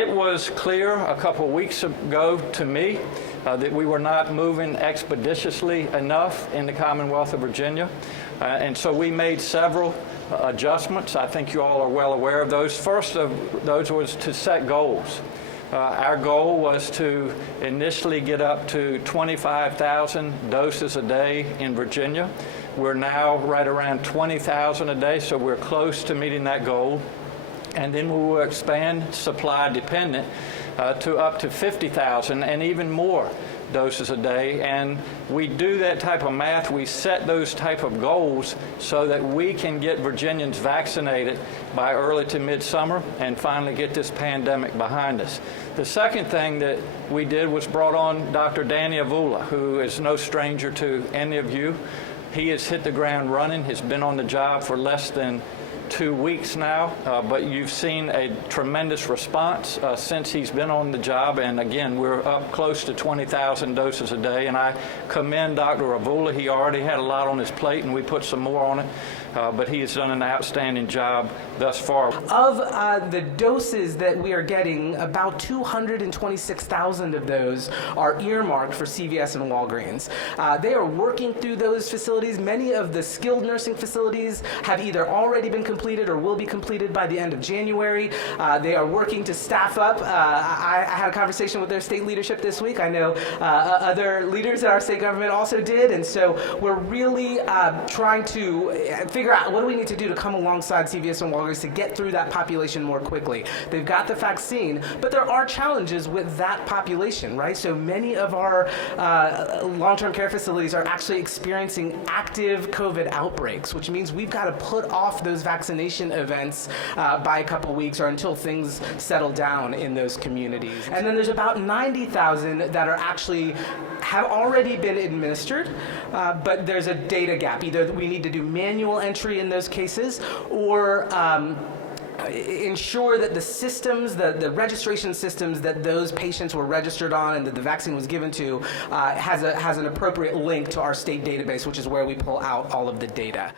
It was clear a couple of weeks ago to me that we were not moving expeditiously enough in the Commonwealth of Virginia. And so we made several adjustments. I think you all are well aware of those. First of those was to set goals. Our goal was to initially get up to 25,000 doses a day in Virginia. We're now right around 20,000 a day, so we're close to meeting that goal. And then we will expand supply dependent to up to 50,000 and even more doses a day. And we do that type of math, we set those type of goals so that we can get Virginians vaccinated by early to midsummer and finally get this pandemic behind us. The second thing that we did was brought on Dr. Danny Avula, who is no stranger to any of you. He has hit the ground running, has been on the job for less than 2 weeks now, but you've seen a tremendous response since he's been on the job, and again, we're up close to 20,000 doses a day, and I commend Dr. Avula. He already had a lot on his plate, and we put some more on it, but he has done an outstanding job thus far. Of the doses that we are getting, about 226,000 of those are earmarked for CVS and Walgreens. They are working through those facilities. Many of the skilled nursing facilities have either already been completed or will be completed by the end of January. They are working to staff up. I had a conversation with their state leadership this week. I know other leaders at our state government also did, and so we're really trying to figure out what do we need to do to come alongside CVS and Walgreens to get through that population more quickly. They've got the vaccine, but there are challenges with that population, right? So many of our long-term care facilities are actually experiencing active COVID outbreaks, which means we've got to put off those vaccination events by a couple weeks or until things settle down in those communities. And then there's about 90,000 that are actually have already been administered, but there's a data gap. Either we need to do manual entry in those cases or ensure that the systems, the registration systems that those patients were registered on and that the vaccine was given to has an appropriate link to our state database, which is where we pull out all of the data.